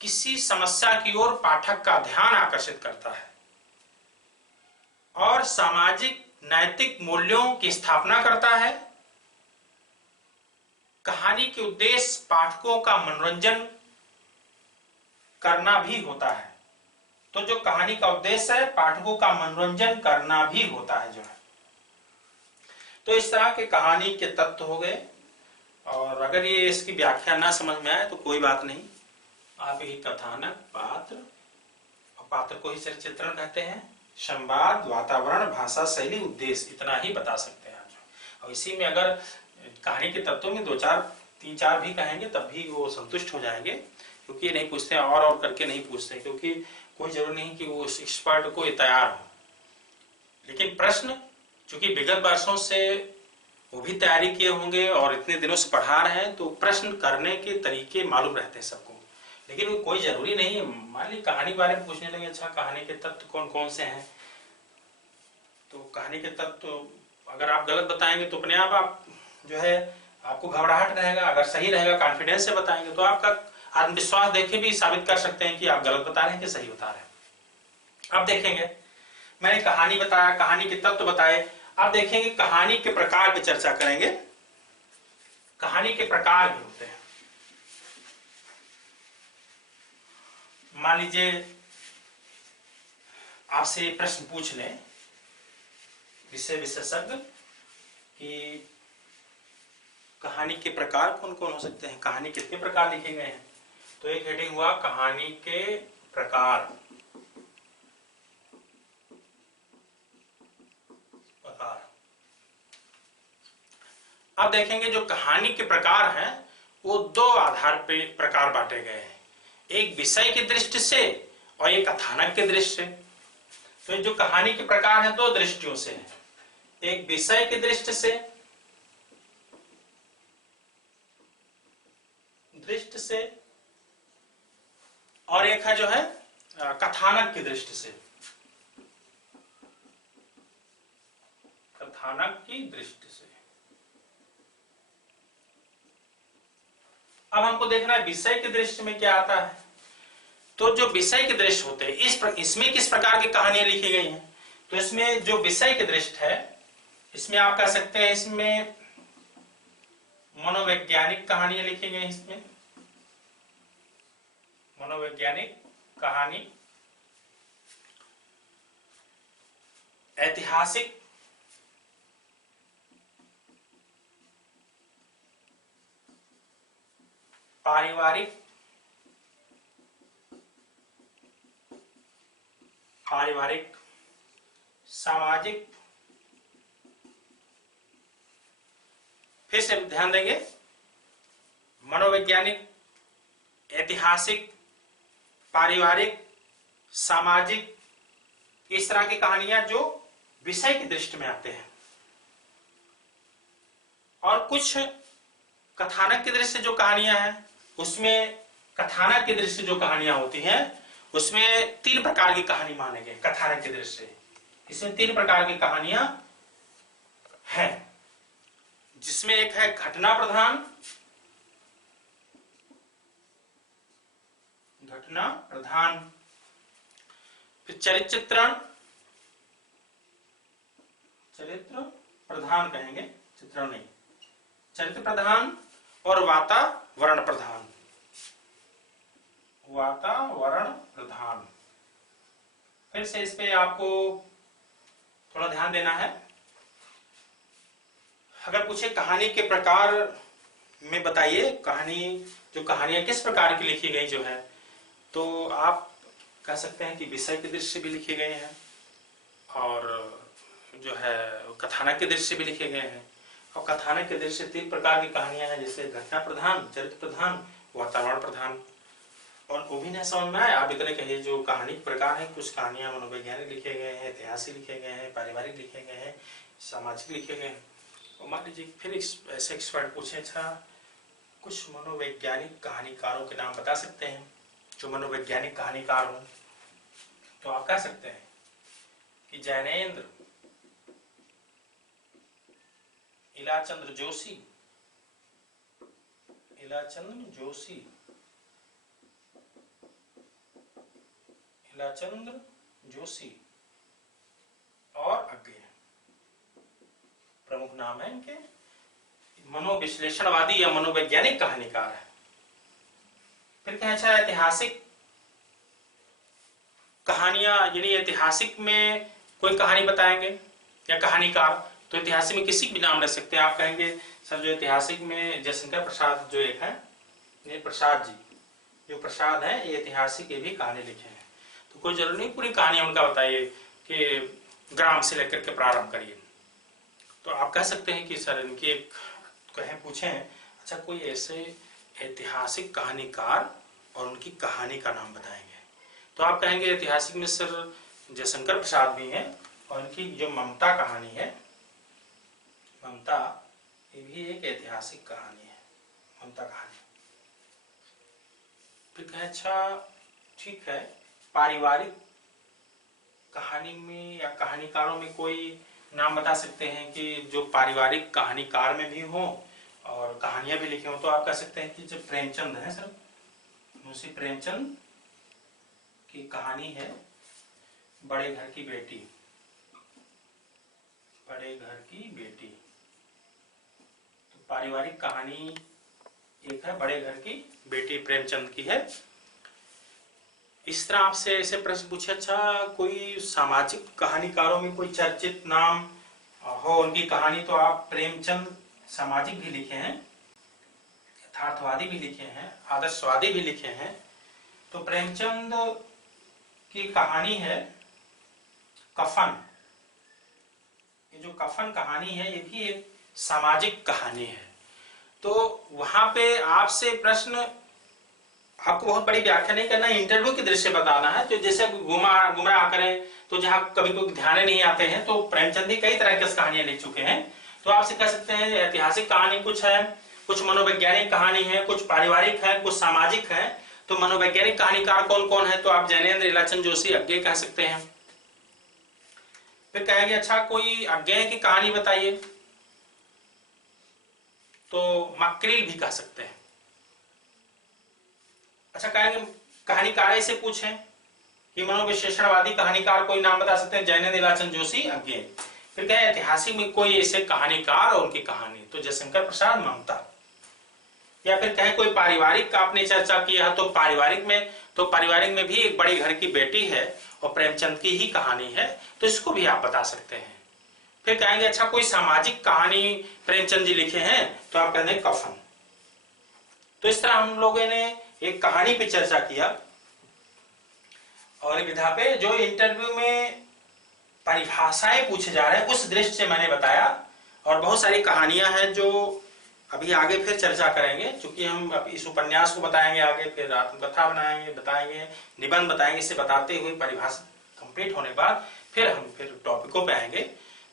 किसी समस्या की ओर पाठक का ध्यान आकर्षित करता है और सामाजिक नैतिक मूल्यों की स्थापना करता है। कहानी के उद्देश्य पाठकों का मनोरंजन करना भी होता है। तो जो कहानी का उद्देश्य है पाठकों का मनोरंजन करना भी होता है जो है। तो इस तरह के कहानी के तत्व हो गए। और अगर ये इसकी व्याख्या ना समझ में आए तो कोई बात नहीं, आप यही कथानक, पात्र, और पात्र को ही चित्रण कहते हैं, संवाद, वातावरण, भाषा शैली, उद्देश्य, इतना ही बता सकते हैं। और इसी में अगर कहानी के तत्वों में 2-4-3-4 भी कहेंगे तब भी वो संतुष्ट हो जाएंगे, क्योंकि ये नहीं पूछते और करके नहीं पूछते, क्योंकि कोई जरूरी नहीं कि वो एक्सपर्ट को तैयार हो। लेकिन प्रश्न चूंकि विगत वर्षों से वो भी तैयारी किए होंगे और इतने दिनों से पढ़ा रहे हैं तो प्रश्न करने के तरीके मालूम रहते हैं सबको। लेकिन वो कोई जरूरी नहीं है, मान ली कहानी के बारे में पूछने लगे अच्छा कहानी के तत्व कौन कौन से हैं, तो कहानी के तत्व अगर आप गलत बताएंगे तो अपने आप जो है आपको घबराहट रहेगा। अगर सही रहेगा कॉन्फिडेंस से बताएंगे तो आपका आत्मविश्वास देखे भी साबित कर सकते हैं कि आप गलत बता रहे हैं कि सही बता रहे हैं। अब देखेंगे मैंने कहानी बताया, कहानी के तत्व बताए। अब देखेंगे कहानी के प्रकार पे चर्चा करेंगे। कहानी के प्रकार भी होते हैं। मान लीजिए आपसे प्रश्न पूछ लें विषय विशेषज्ञ कि कहानी के प्रकार कौन कौन हो सकते हैं, कहानी कितने प्रकार लिखे गए हैं। तो एक हेडिंग हुआ कहानी के प्रकार। अब देखेंगे जो कहानी के प्रकार हैं वो 2 आधार पे प्रकार बांटे गए हैं, एक विषय की दृष्टि से और एक कथानक के दृष्टि से। तो जो कहानी के प्रकार हैं 2 दृष्टियों से हैं, एक विषय की दृष्टि से और एक है जो है कथानक की दृष्टि से, कथानक की दृष्टि से। अब हमको देखना है विषय की दृष्टि में क्या आता है। तो जो विषय की दृष्टि होते हैं इसमें किस प्रकार की कहानियां लिखी गई हैं। तो इसमें जो विषय की दृष्टि है, इसमें आप कह सकते हैं इसमें मनोवैज्ञानिक कहानियां लिखी गई। इसमें मनोवैज्ञानिक कहानी, ऐतिहासिक, पारिवारिक, सामाजिक, फिर से ध्यान देंगे, मनोवैज्ञानिक, ऐतिहासिक, पारिवारिक, सामाजिक, इस तरह की कहानियां जो विषय की दृष्टि में आते हैं। और कुछ कथानक की दृष्टि से जो कहानियां हैं, उसमें कथानक की दृष्टि से जो कहानियां होती हैं उसमें 3 प्रकार की कहानी माने गए। कथानक की दृष्टि से इसमें 3 प्रकार की कहानियां हैं, जिसमें एक है घटना प्रधान, फिर चरित्र प्रधान कहेंगे, चित्रण नहीं, चरित्र प्रधान, और वातावरण प्रधान। फिर से इस पे आपको थोड़ा ध्यान देना है। अगर पूछे कहानी के प्रकार में बताइए, कहानियां किस प्रकार की लिखी गई जो है, तो आप कह सकते हैं कि विषय की दृष्टि से भी लिखे गए हैं और जो है कथानक की दृष्टि से भी लिखे गए हैं। और कथानक की दृष्टि से 3 प्रकार की कहानियां हैं, जैसे घटना प्रधान, चरित्र प्रधान, वातावरण प्रधान। और वो भी नहीं समझ में आया, आप इतने कहिए जो कहानी के प्रकार है, कुछ कहानियां मनोवैज्ञानिक लिखे गए हैं, ऐतिहासिक लिखे गए हैं, पारिवारिक लिखे गए हैं, सामाजिक लिखे गए हैं। और मान लीजिए फिर ऐसे एक्सपर्ट पूछे, अच्छा कुछ मनोवैज्ञानिक कहानीकारों के नाम बता सकते हैं जो मनोवैज्ञानिक कहानीकार हों। तो आप कह सकते हैं कि जैनेन्द्र, इलाचंद्र जोशी और अज्ञे प्रमुख नाम है इनके। मनोविश्लेषणवादी या मनोवैज्ञानिक कहानीकार है। फिर क्या अच्छा ऐतिहासिक कहानियां, यानी ऐतिहासिक में कोई कहानी बताएंगे या कहानीकार, तो ऐतिहासिक में किसी भी नाम रख सकते हैं। आप कहेंगे सर जो ऐतिहासिक में जयशंकर प्रसाद जो एक है, ये प्रसाद जी, जो प्रसाद है ये ऐतिहासिक ये भी कहानी लिखे हैं। तो कोई जरूरी नहीं पूरी कहानी उनका बताइए कि ग्राम से लेकर के प्रारंभ करिए। तो आप कह सकते हैं कि सर इनके पूछे अच्छा कोई ऐसे ऐतिहासिक कहानीकार और उनकी कहानी का नाम बताएंगे, तो आप कहेंगे ऐतिहासिक में सर जयशंकर प्रसाद भी हैं और उनकी जो ममता कहानी है, ममता ये भी एक ऐतिहासिक कहानी है, ममता कहानी। फिर कहें अच्छा ठीक है, पारिवारिक कहानी में या कहानीकारों में कोई नाम बता सकते हैं कि जो पारिवारिक कहानीकार में भी हो और कहानियां भी लिखी हो, तो आप कह सकते हैं कि जो प्रेमचंद है सर, मुंशी प्रेमचंद की कहानी है बड़े घर की बेटी। तो पारिवारिक कहानी एक है बड़े घर की बेटी, प्रेमचंद की है। इस तरह आपसे ऐसे प्रश्न पूछे अच्छा कोई सामाजिक कहानीकारों में कोई चर्चित नाम हो उनकी कहानी, तो आप प्रेमचंद सामाजिक भी लिखे हैं, यथार्थवादी भी लिखे हैं, आदर्शवादी भी लिखे हैं। तो प्रेमचंद की कहानी है कफन। ये जो कफन कहानी है ये भी एक सामाजिक कहानी है। तो वहां पे आपसे प्रश्न, आपको बहुत बड़ी व्याख्या नहीं करना, इंटरव्यू की दृश्य बताना है। तो जैसे गुमराह करें, तो जहां कभी कोई ध्यान नहीं आते हैं, तो प्रेमचंद ही कई तरह की कहानियां लिख चुके हैं। तो आपसे कह सकते हैं ऐतिहासिक कहानी कुछ है, कुछ मनोवैज्ञानिक कहानी है, कुछ पारिवारिक है, कुछ सामाजिक है। तो मनोवैज्ञानिक कहानीकार कौन कौन है? तो आप जैनेन्द्र इलाचंद जोशी अज्ञेय कह सकते हैं। फिर कहेंगे अच्छा कोई अज्ञेय की कहानी बताइए, तो मक्रील भी कह सकते हैं। अच्छा कहेंगे कहानीकार से पूछें कि मनोविश्लेषणवादी कहानीकार कोई नाम बता सकते हैं? जैनेन्द्र इलाचंद जोशी अज्ञेय। फिर कहें ऐतिहासिक में कोई ऐसे कहानीकार और उनकी कहानी, तो जयशंकर प्रसाद ममता। या फिर कहें कोई पारिवारिक का आपने चर्चा किया, तो पारिवारिक में भी एक बड़े घर की बेटी है और प्रेमचंद की ही कहानी है, तो इसको भी आप बता सकते हैं। फिर कहेंगे अच्छा कोई सामाजिक कहानी प्रेमचंद जी लिखे हैं, तो आप कहेंगे कफन। तो इस तरह हम लोगों ने एक कहानी पे चर्चा किया और विधा पे जो इंटरव्यू में परिभाषाएं पूछे जा रहे हैं उस दृष्टि से मैंने बताया। और बहुत सारी कहानियां हैं जो अभी आगे फिर चर्चा करेंगे, क्योंकि हम अब इस उपन्यास को बताएंगे आगे, फिर आत्मकथा बताएंगे, निबंध बताएंगे। इसे बताते हुए परिभाषा कंप्लीट होने के बाद फिर हम टॉपिकों पे आएंगे।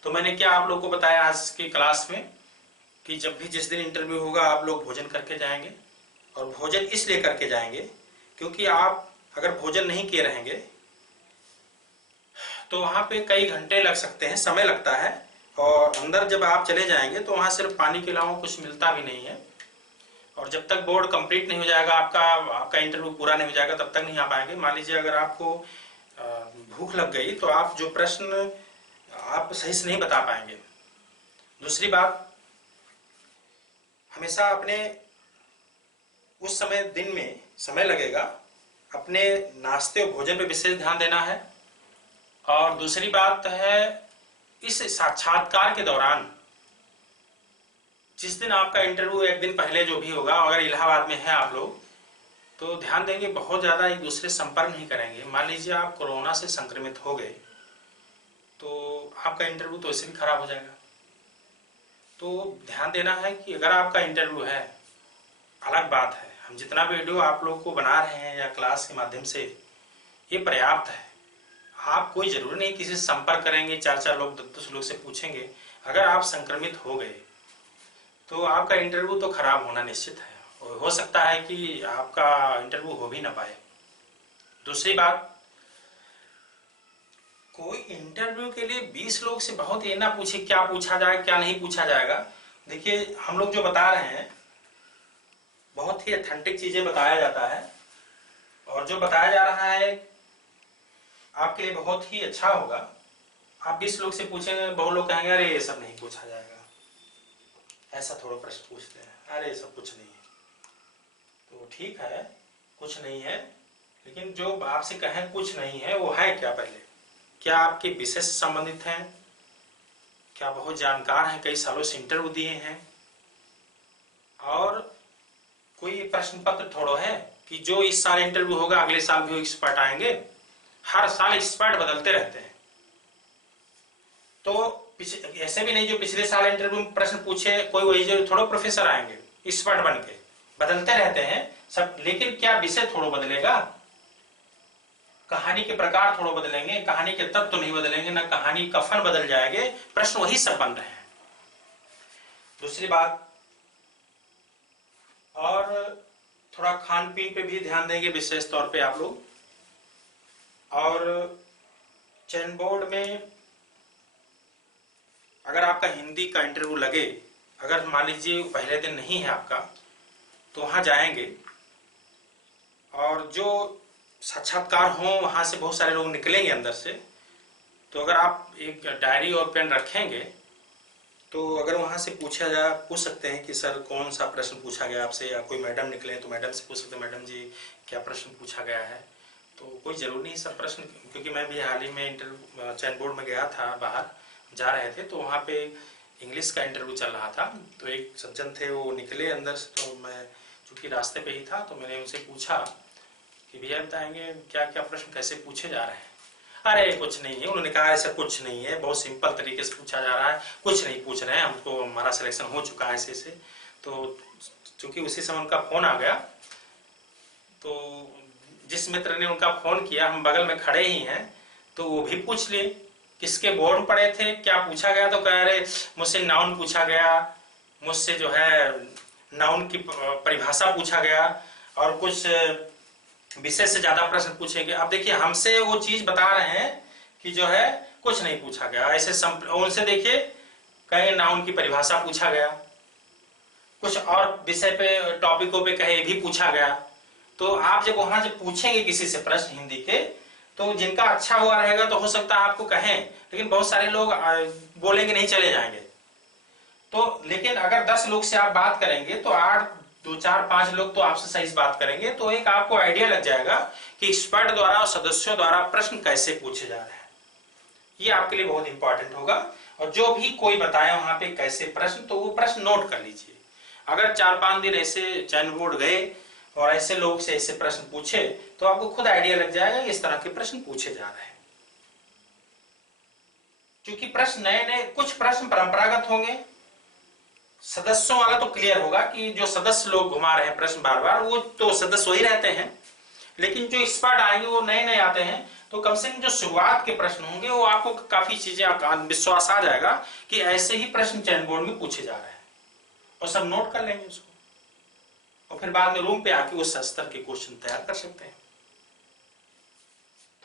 तो मैंने क्या आप लोग को बताया आज की क्लास में कि जब भी जिस दिन इंटरव्यू होगा आप लोग भोजन करके जाएंगे। और भोजन इसलिए करके जाएंगे क्योंकि आप अगर भोजन नहीं किए रहेंगे तो वहां पे कई घंटे लग सकते हैं, समय लगता है। और अंदर जब आप चले जाएंगे तो वहां सिर्फ पानी के अलावा कुछ मिलता भी नहीं है। और जब तक बोर्ड कंप्लीट नहीं हो जाएगा, आपका इंटरव्यू पूरा नहीं हो जाएगा, तब तक नहीं आ पाएंगे। मान लीजिए अगर आपको भूख लग गई तो आप जो प्रश्न आप सही से नहीं बता पाएंगे। दूसरी बात, हमेशा अपने उस समय दिन में समय लगेगा, अपने नाश्ते और भोजन पे विशेष ध्यान देना है। और दूसरी बात है इस साक्षात्कार के दौरान जिस दिन आपका इंटरव्यू एक दिन पहले जो भी होगा, अगर इलाहाबाद में है आप लोग, तो ध्यान देंगे बहुत ज्यादा एक दूसरे संपर्क नहीं करेंगे। मान लीजिए आप कोरोना से संक्रमित हो गए तो आपका इंटरव्यू तो ऐसे भी खराब हो जाएगा। तो ध्यान देना है कि अगर आपका इंटरव्यू है, अलग बात है, हम जितना वीडियो आप लोग को बना रहे हैं या क्लास के माध्यम से, ये पर्याप्त है। आप कोई जरूरी नहीं किसी से संपर्क करेंगे, 4 लोग 10 लोग से पूछेंगे। अगर आप संक्रमित हो गए तो आपका इंटरव्यू तो खराब होना निश्चित है, और हो सकता है कि आपका इंटरव्यू हो भी ना पाए। दूसरी बात, कोई इंटरव्यू के लिए 20 लोग से बहुत ये ना पूछे क्या पूछा जाए क्या नहीं पूछा जाएगा। देखिए हम लोग जो बता रहे हैं बहुत ही ऑथेंटिक चीजें बताया जाता है, और जो बताया जा रहा है आपके लिए बहुत ही अच्छा होगा। आप 20 लोग से पूछेंगे, बहुत लोग कहेंगे अरे ये सब नहीं पूछा जाएगा, ऐसा थोड़ा प्रश्न पूछते हैं, अरे ये सब कुछ नहीं है। तो ठीक है कुछ नहीं है, लेकिन जो आपसे कहें कुछ नहीं है वो है क्या? पहले क्या आपके विषय से संबंधित हैं? क्या बहुत जानकार हैं, कई सालों से इंटरव्यू दिए हैं? और कोई प्रश्न पत्र थोड़ा है कि जो इस साल इंटरव्यू होगा अगले साल भी एक्सपर्ट आएंगे। हर साल एक्सपर्ट बदलते रहते हैं। तो ऐसे भी नहीं जो पिछले साल इंटरव्यू में प्रश्न पूछे कोई वही जो थोड़ा प्रोफेसर आएंगे एक्सपर्ट बन के, बदलते रहते हैं सब। लेकिन क्या विषय थोड़ा बदलेगा? कहानी के प्रकार थोड़ा बदलेंगे, कहानी के तत्व तो नहीं बदलेंगे, ना कहानी कफन बदल जाएंगे, प्रश्न वही सब बन रहे हैं। दूसरी बात, और थोड़ा खान पीन पे भी ध्यान देंगे विशेष तौर पे आप लोग। और चयन बोर्ड में अगर आपका हिंदी का इंटरव्यू लगे, अगर मान लीजिए पहले दिन नहीं है आपका, तो वहां जाएंगे और जो साक्षात्कार हो वहां से बहुत सारे लोग निकलेंगे अंदर से। तो अगर आप एक डायरी और पेन रखेंगे तो अगर वहां से पूछ सकते हैं कि सर कौन सा प्रश्न पूछा गया आपसे, या कोई मैडम निकले तो मैडम से पूछ सकते हैं मैडम जी क्या प्रश्न पूछा गया है। तो कोई जरूरी नहीं सब प्रश्न, क्योंकि मैं भी हाल ही में इंटरव्यू चयन बोर्ड में गया था, बाहर जा रहे थे तो वहाँ पे इंग्लिश का इंटरव्यू चल रहा था। तो एक सज्जन थे वो निकले अंदर से, तो मैं चूंकि रास्ते पे ही था तो मैंने उनसे पूछा कि भैया बताएंगे क्या क्या प्रश्न कैसे पूछे जा रहे हैं। अरे कुछ नहीं है, उन्होंने कहा ऐसा कुछ नहीं है, बहुत सिंपल तरीके से पूछा जा रहा है, कुछ नहीं पूछ रहे हैं, हमको हमारा सिलेक्शन हो चुका है ऐसे। तो चूंकि उसी समय उनका फोन आ गया, तो जिस मित्र ने उनका फोन किया हम बगल में खड़े ही हैं, तो वो भी पूछ लिए किसके बोर्ड पढ़े थे, क्या पूछा गया। तो कह रहे मुझसे नाउन पूछा गया, मुझसे जो है नाउन की परिभाषा पूछा गया, और कुछ विषय से ज्यादा प्रश्न पूछेंगे। अब देखिए हमसे वो चीज बता रहे हैं कि जो है कुछ नहीं पूछा गया, ऐसे उनसे देखिए कहीं ना उनकी परिभाषा पूछा गया, कुछ और विषय पे टॉपिकों पे कहे भी पूछा गया। तो आप जब वहां से पूछेंगे किसी से प्रश्न हिंदी के, तो जिनका अच्छा हुआ रहेगा तो हो सकता है आपको कहें, लेकिन बहुत सारे लोग बोलेंगे नहीं, चले जाएंगे। तो लेकिन अगर 10 लोग से आप बात करेंगे तो 8, 2, 4, 5 लोग तो आपसे सही से बात करेंगे, तो एक आपको आइडिया लग जाएगा कि एक्सपर्ट द्वारा और सदस्यों द्वारा प्रश्न कैसे पूछे जा रहे हैं। ये आपके लिए बहुत इंपॉर्टेंट होगा। और जो भी कोई बताए वहां पे कैसे प्रश्न, तो वो प्रश्न नोट कर लीजिए। अगर 4-5 दिन ऐसे चयन बोर्ड गए और ऐसे लोग से ऐसे प्रश्न पूछे, तो आपको खुद आइडिया लग जाएगा इस तरह के प्रश्न पूछे जा रहे हैं। क्योंकि प्रश्न नए नए, कुछ प्रश्न परंपरागत होंगे, सदस्यों वाला तो क्लियर होगा कि जो सदस्य लोग घुमा रहे हैं प्रश्न बार बार, वो तो सदस्य वही रहते हैं। लेकिन जो एक्सपर्ट आएंगे वो नए नए आते हैं, तो कम से कम जो शुरुआत के प्रश्न होंगे वो आपको काफी चीजें विश्वास आ जाएगा कि ऐसे ही प्रश्न चयन बोर्ड में पूछे जा रहे हैं, और सब नोट कर लेंगे उसको, और फिर बाद में रूम पे आके उस स्तर के क्वेश्चन तैयार कर सकते हैं।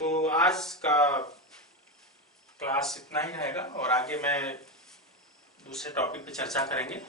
तो आज का क्लास इतना ही रहेगा, और आगे मैं दूसरे टॉपिक पे चर्चा करेंगे।